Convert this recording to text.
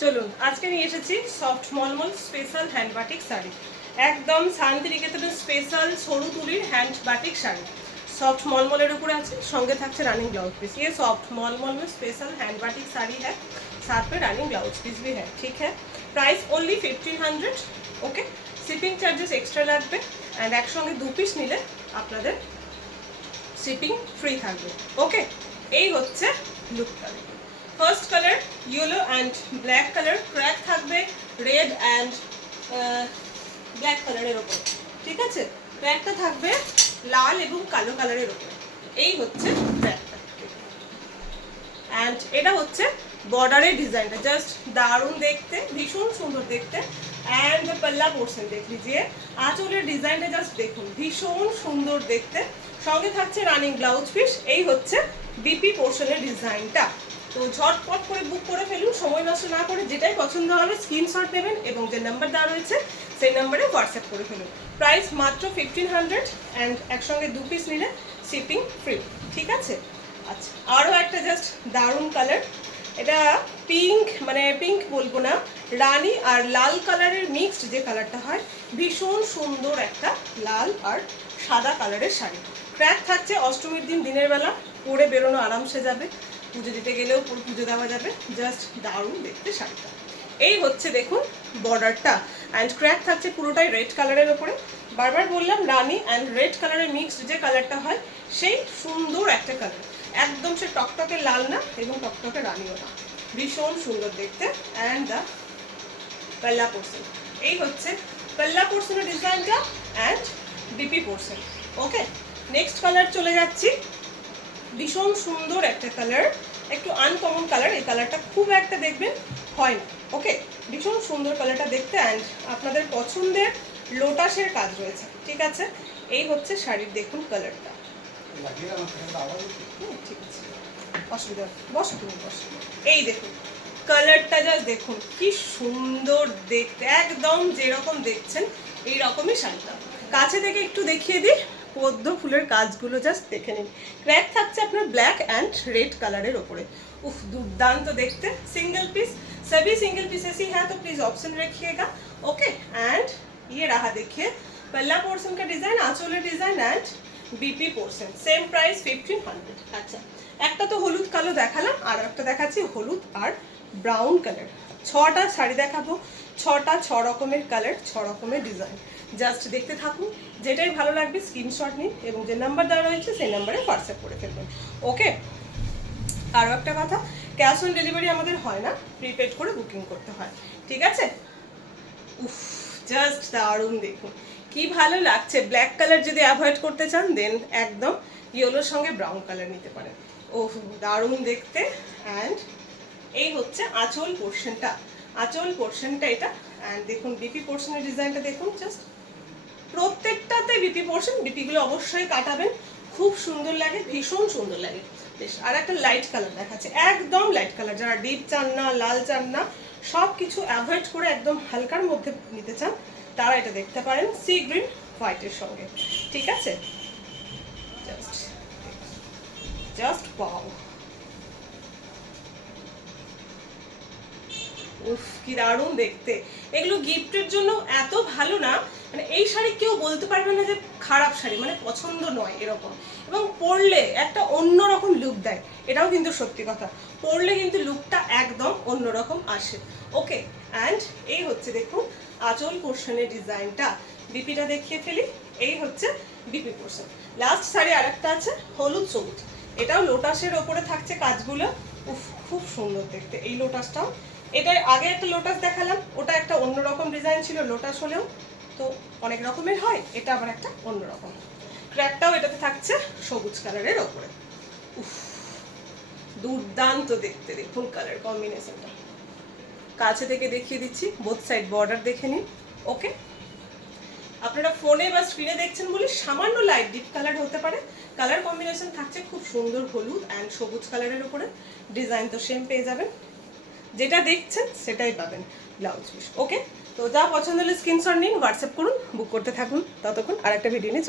চলুন আজকে নিয়ে এসেছি soft mulmul special hand batik sari. একদম শান্তিনিকেতনের স্পেশাল সরু তুলির hand batik sari soft mulmul ऊपर আছে সঙ্গে থাকছে রানিং ब्लाउज पीस। ये सॉफ्ट मॉलमॉल में स्पेशल हैंड बाटिक साड़ी है, साथ में रनिंग ब्लाउज पीस भी है। ठीक है, price only 1500। Okay, shipping charges extra লাগবে एंड একসঙ্গে দু পিস নিলে আপনাদের শিপিং ফ্রি থাকবে। ওকে, এই হচ্ছে লুকটা। First colour yellow and black colour, crack থাকবে রেড অ্যান্ড ব্ল্যাক কালারের ওপর। ঠিক আছে, ক্র্যাকটা থাকবে লাল এবং কালো কালারের ওপর। এই হচ্ছে ক্র্যাকটা অ্যান্ড এটা হচ্ছে বর্ডারের ডিজাইনটা, জাস্ট দারুণ দেখতে, ভীষণ সুন্দর দেখতে। অ্যান্ড পল্লা পোর্শন দেখ লিজিয়ে, আঁচলের ডিজাইনটা জাস্ট দেখুন, ভীষণ সুন্দর দেখতে। সঙ্গে থাকছে রানিং ব্লাউজ পিস। এই হচ্ছে বিপি পোর্শনের ডিজাইনটা। তো ঝটপট করে বুক করে ফেলুন, সময় নষ্ট না করে। যেটাই পছন্দ হবে স্ক্রিনশট নেবেন এবং যে নাম্বার দেওয়া রয়েছে সেই নাম্বারে হোয়াটসঅ্যাপ করে ফেলুন। প্রাইস মাত্র 1500 অ্যান্ড একসঙ্গে দু পিস নিলে শিপিং ফ্রি। ঠিক আছে, আচ্ছা আরও একটা জাস্ট দারুণ কালার। এটা পিঙ্ক, মানে পিঙ্ক বলবো না, রানি আর লাল কালারের মিক্সড যে কালারটা হয়, ভীষণ সুন্দর একটা লাল আর সাদা কালারের শাড়ি। ক্র্যাক থাকছে অষ্টমীর দিন দিনের বেলা পরে বেরোনো আরামসে যাবে, পুজো দিতে গেলেও পুজো দেওয়া যাবে। জাস্ট দারুণ দেখতে শাড়িটা। এই হচ্ছে দেখুন বর্ডারটা অ্যান্ড ক্র্যাক থাকছে পুরোটাই রেড কালারের ওপরে। বারবার বললাম রানি অ্যান্ড রেড কালারের মিক্সড যে কালারটা হয় সেই সুন্দর একটা কালার, একদম সে টকটকে লাল না এবং টকটকে রানিও না, ভীষণ সুন্দর দেখতে। অ্যান্ড দ্য পল্লা পোর্শন, এই হচ্ছে পল্লা পোর্শনের ডিজাইনটা and BP portion. Okay, next colour চলে যাচ্ছি। ভীষণ সুন্দর একটা কালার, একটু আনকমন কালার। এই কালারটা খুব একটা দেখবেন হয় না। ওকে, ভীষণ সুন্দর কালারটা দেখতে অ্যান্ড আপনাদের পছন্দের লোটাসের কাজ রয়েছে। ঠিক আছে, এই হচ্ছে শাড়ির দেখুন কালারটা। ঠিক আছে, অসুবিধা বসো, তুমি বসো। এই দেখুন কালারটা, জাস্ট দেখুন কি সুন্দর দেখতে, একদম যেরকম দেখছেন এই রকমই শাড়িটা। কাছে থেকে একটু দেখিয়ে দিই, পদ্ম ফুলের কাজগুলো জাস্ট দেখে নিন। ক্র্যাক থাকছে আপনার ব্ল্যাক অ্যান্ড রেড কালারের ওপরে। उफ दुर्दांत तो देखते। सिंगल पीस, सभी सिंगल पीसेस ही है, तो प्लीज ऑप्शन रखिएगा। ओके, एंड ये रहा देखिए पल्ला पोर्शन का डिजाइन, आंचलेर design and BP portion. Same price 1500। अच्छा, একটা তো হলুদ কালো দেখালাম, আর একটা দেখাচ্ছি হলুদ আর ব্রাউন কালার। ছটা শাড়ি দেখাবো, ছটা ছ রকমের কালার, ছ রকমের ডিজাইন। জাস্ট দেখতে থাকুন, যেটাই ভালো লাগবে স্ক্রিনশট নিন এবং যে নাম্বার দেওয়া রয়েছে সেই নাম্বারে হোয়াটসঅ্যাপ করে ফেলবেন। ওকে, আরও একটা কথা, ক্যাশ অন ডেলিভারি আমাদের হয় না, প্রিপেড করে বুকিং করতে হয়। ঠিক আছে, উফ জাস্ট দারুণ দেখুন কি ভালো লাগছে। ব্ল্যাক কালার যদি অ্যাভয়েড করতে চান দেন একদম ইয়েলোর সঙ্গে ব্রাউন কালার নিতে পারেন। ও দারুণ দেখতে। অ্যান্ড এই হচ্ছে আঁচল পোর্শনটা, আঁচল পোর্শনটা এটা। অ্যান্ড দেখুন বিপি পোর্শনের ডিজাইনটা দেখুন, জাস্ট প্রত্যেকটাতে বিপি পোর্শন। বিপিগুলো অবশ্যই কাটাবেন, খুব সুন্দর লাগে, ভীষণ সুন্দর লাগে। বেশ, আর একটা লাইট কালার দেখাচ্ছে, একদম লাইট কালার। যারা ডিপ চান না, লাল চান না, সব কিছু অ্যাভয়েড করে একদম হালকার মধ্যে নিতে চান, তারা এটা দেখতে পারেন সি গ্রিন হোয়াইটের সঙ্গে। ঠিক আছে, জাস্ট জাস্ট ওয়াও, উফ কি দারুণ দেখতে। এগুলো গিফটের জন্য এত ভালো না, মানে এই শাড়ি কেউ বলতে পারবে না যে খারাপ শাড়ি, মানে পছন্দ নয় এরকম। এবং পরলে একটা অন্যরকম লুক দেয়, এটাও কিন্তু সত্যি কথা। পরলে কিন্তু লুকটা একদম অন্যরকম আসে। ওকে, অ্যান্ড এই হচ্ছে দেখুন আঁচল পোর্শনের ডিজাইনটা। বিপিটা দেখিয়ে ফেলি, এই হচ্ছে বিপি পোর্শন। লাস্ট শাড়ি আর একটা আছে হলুদ সবুজ, এটাও লোটাসের ওপরে থাকছে কাজগুলো। উফ খুব সুন্দর দেখতে এই লোটাসটাও। এটার আগে একটা লোটাস দেখালাম, ওটা একটা অন্যরকম ডিজাইন ছিল, লোটাস হলেও তো অনেক রকমের হয়, এটা আবার একটা অন্যরকম। ক্র্যাকটাও এটাতে থাকছে সবুজ কালারের ওপরে। উফ দুর্দান্ত দেখতে, দেখুন কালার কম্বিনেশনটা। কাছে থেকে দেখিয়ে দিচ্ছি, বোথ সাইড বর্ডার দেখে নিন। ওকে, আপনারা ফোনে বা স্ক্রিনে দেখছেন বলে সামান্য লাইট ডিপ কালার হতে পারে। কালার কম্বিনেশন থাকছে খুব সুন্দর হলুদ অ্যান্ড সবুজ কালারের উপরে। ডিজাইন তো সেম পেয়ে যাবেন, যেটা দেখছেন সেটাই পাবেন ব্লাউজ পিস। ওকে, তো যা পছন্দ হলে স্ক্রিনশট নিন, হোয়াটসঅ্যাপ করুন, বুক করতে থাকুন। ততক্ষণ আর একটা ভিডিও নিয়ে